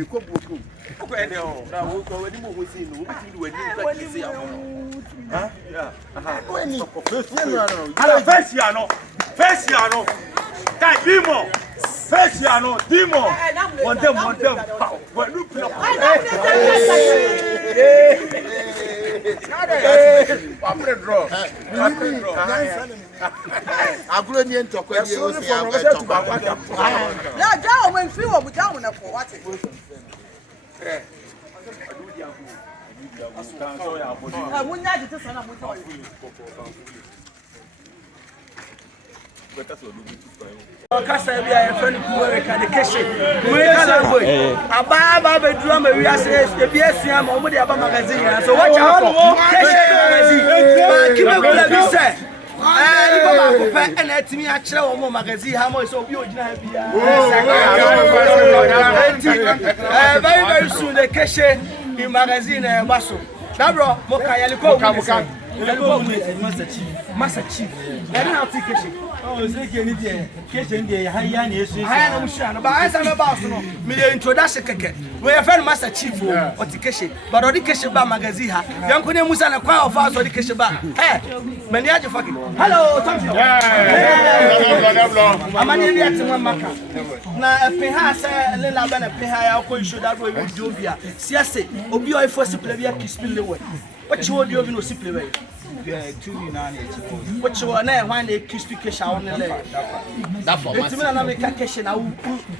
we go boku. Okay, no. Now we go any more we see no. We do any like you say. Huh? Yeah. No. First year no. First year no. That demo. First year no. Demo. Want them. When you play. I'm the draw. I'm going to talk with you. Now, down when few of down for what it was. I wouldn't have to send up with Kasa bi a friend ku education. We kala boy. Aba bedroom we say bi asua ma omo de aba magazine. So watch out for education magazine. Ba kibe kula bi say. Ibo ba ko pe na atimi a kire wo mo magazine ha mo so obi ogina ha bia. Very very soon the education in magazine e baso. Na bro mo ka yale ko Master Chief. I don't have to catch it. Oh, say any day. Catch any day. High and yes. I am sure. But I am about to know. Me introduction keke. We are friend Master Chief or the catch it. But on the catch ba magazine ha. Young Kune Musa na kwa of us or the catch ba. Hey, many are you fucking. Hello, thank you. I'm an idiot to one maka. Na peha say lela ba na peha ya ko show that way with Jovia. Siase, obi o first player kiss me way. What you want you no see play way. What you want now? When they kiss you, cash out on the leg. That's for me. It's me na make a cash now.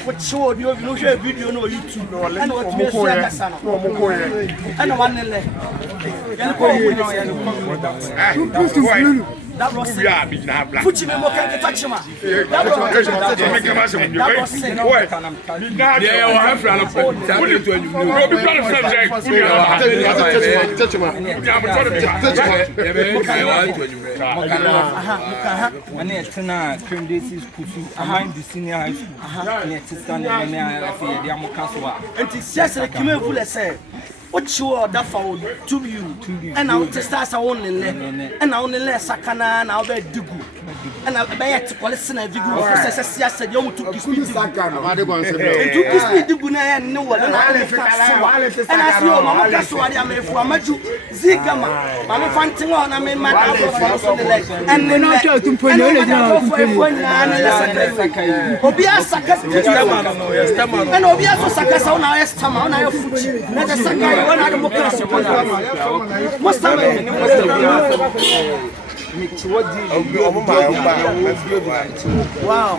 What you want you no share video no YouTube. And what me say akasa no. And one leg. That was it. Fuchi me mo kan touch ma. That was what you are that for to you and I'll test us only and I only let Sakana and I'll be do good and I'll be at listen a video process yes you want to kiss me Sakana to kiss me do good and no one and I see your mama that's what I mean for Maju Zigama I'm fanting on I mean my and then I try to put and Obia Saka and Obia Saka now is Tama on your foot let us one out of democracy. What's that? Wow.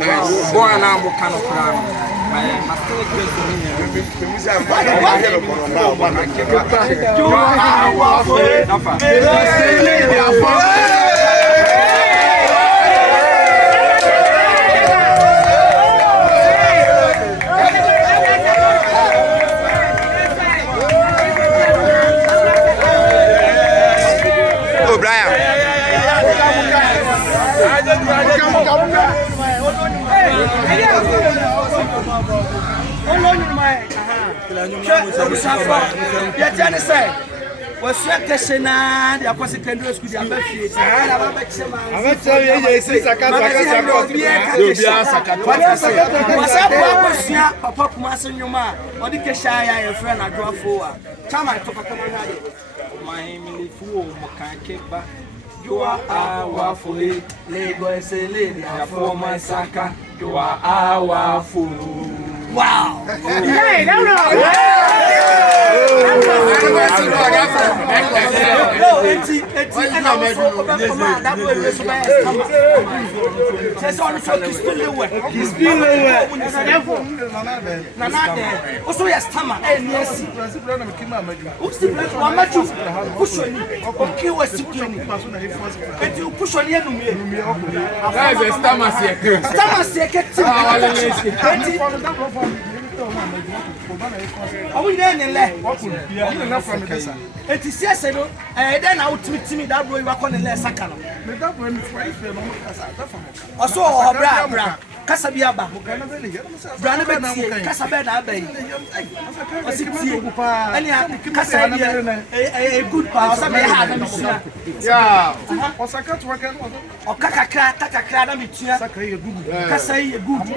Boy, now what kind of plan? was second and the secondary school. I'm you are our fool, Lagos say lady, for my Saka. You are our fool. Wow! Hey, no! Are we there in there? It is yes, I know. Then I would meet me that way. We're on the less second. Also, Bra Casabiaba, Branabet, Casabeda Bay. A good pass. Yeah, or Sakat or Kakakra, Casay, a good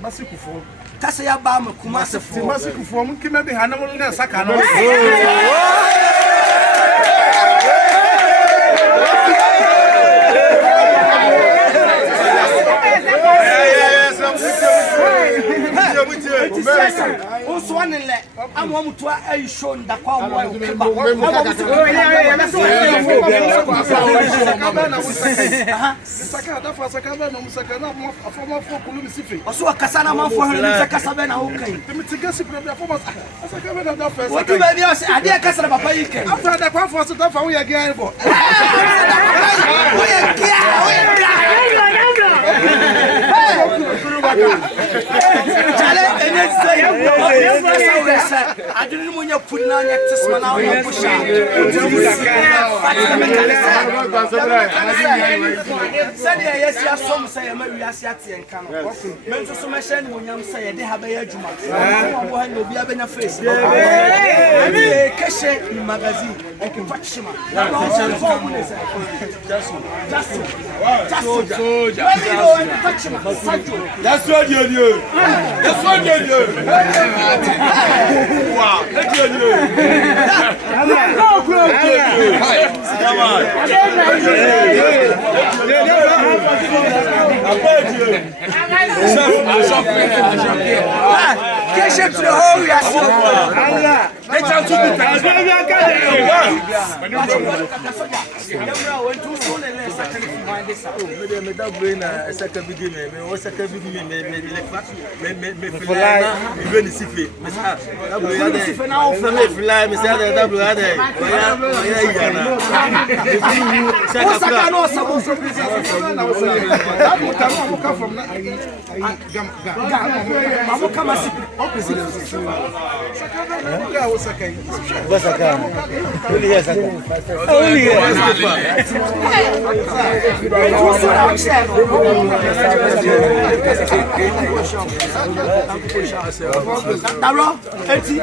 massive for kasa ya ba ma Kumasi fo Kumasi kufo mun kime bi hanam na saka no also one in let I'm one to a show that call also a Casana man for her Casabana. Okay, what do you say? I did Casana Papa. After the conference, the we again. I didn't want you put on your testimony now. You push out. Yes, you some say, maybe I see and can. Men to some machine when you say they have a juma. One will be having a face. Cash in magazine. I can touch him. That's what you do. That's what you do. Wow, that's what you do. Cash to the whole let's out to the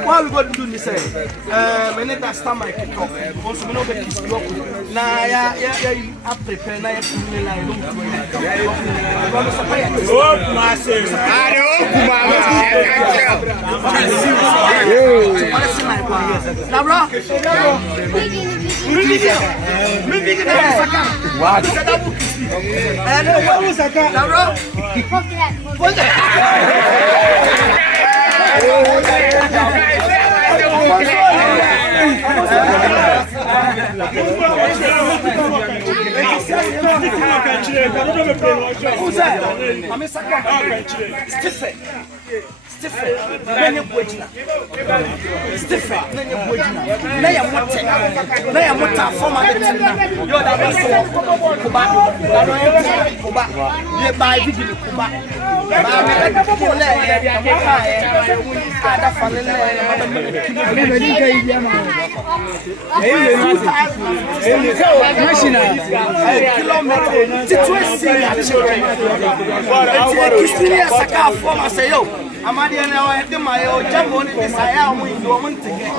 what we going to do this? Many that stomach talk. Also, we know the kiss you up. Now, yeah, I prepare now. Amadi and I had my old jump on this. I am with the woman to get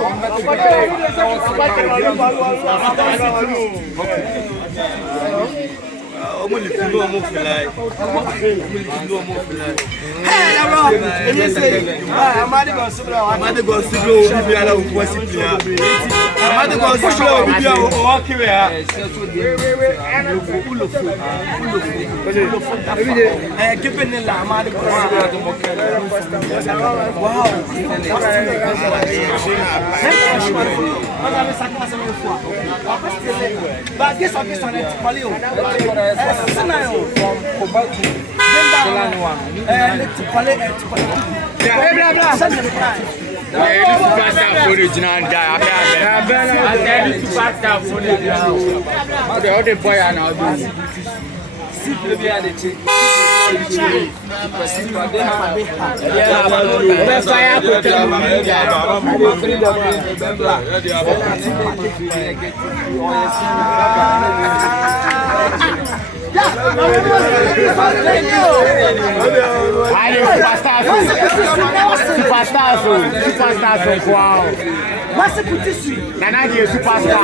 Nana, you superstar.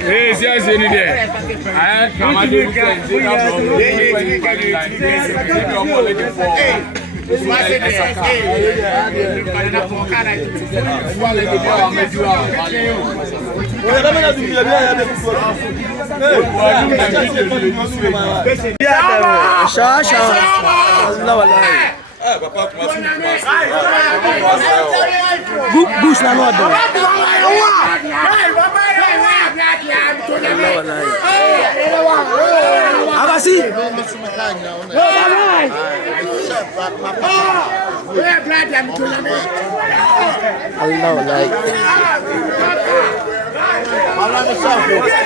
Hey, see us in there. I come out to Bush na no do. Abasi. Allah wallahi.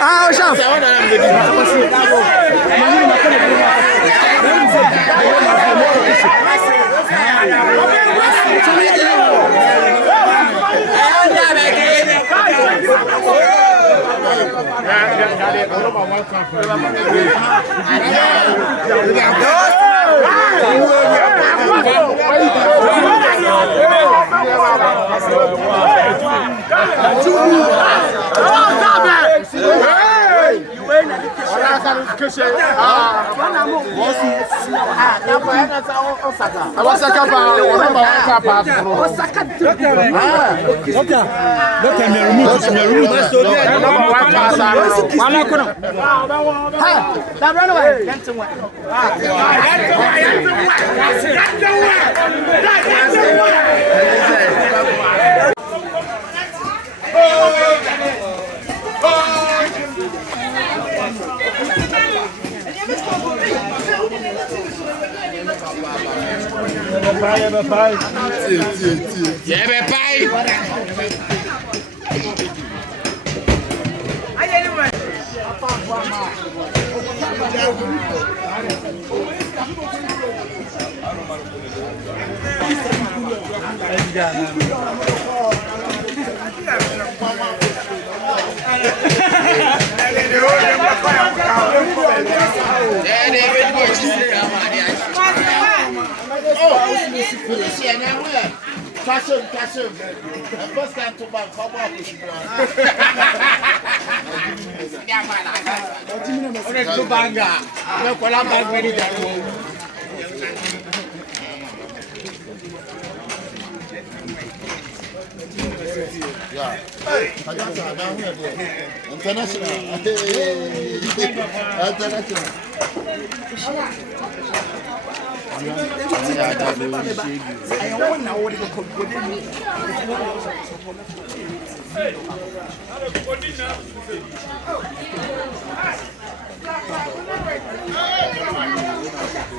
Ah, o chef.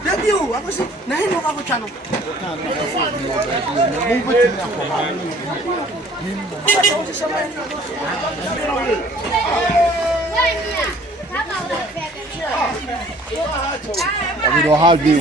Debut, apa sih? Nah ini mau aku channel. We don't have you.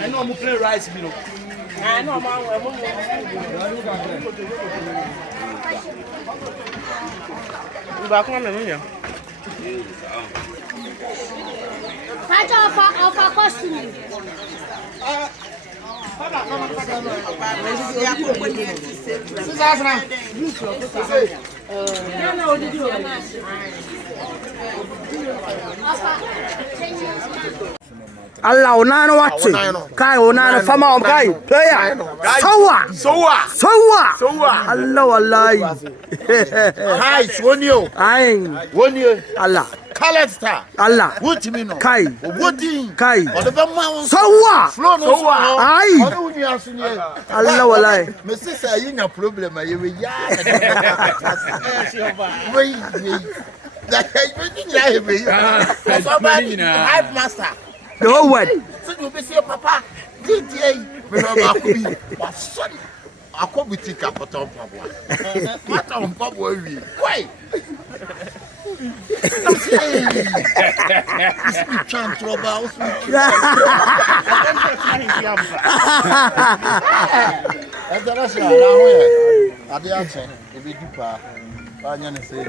I know I'm play rice, you know. I know Allah onano wate kai onano fama kai player sawa Allah wallahi Kai Swonio. Wonio. Allah Colored star. Allah Wutimino. kai Wooding. kai Sawa. Ai Allah wallahi My sister, you no problem. You will Hype master. the whole word So you be say papa. Didi, me no ba ko bi. Wa sorry. Akọ boutique akoto mpaboa. Mata mpaboa wi. Kwai. Chan troba osu. Ẹ tẹ́lẹ̀ ṣe àlàó yẹ. Adé àṣẹ, ebi dùpà. Bá a yẹn ní sẹ́yìn.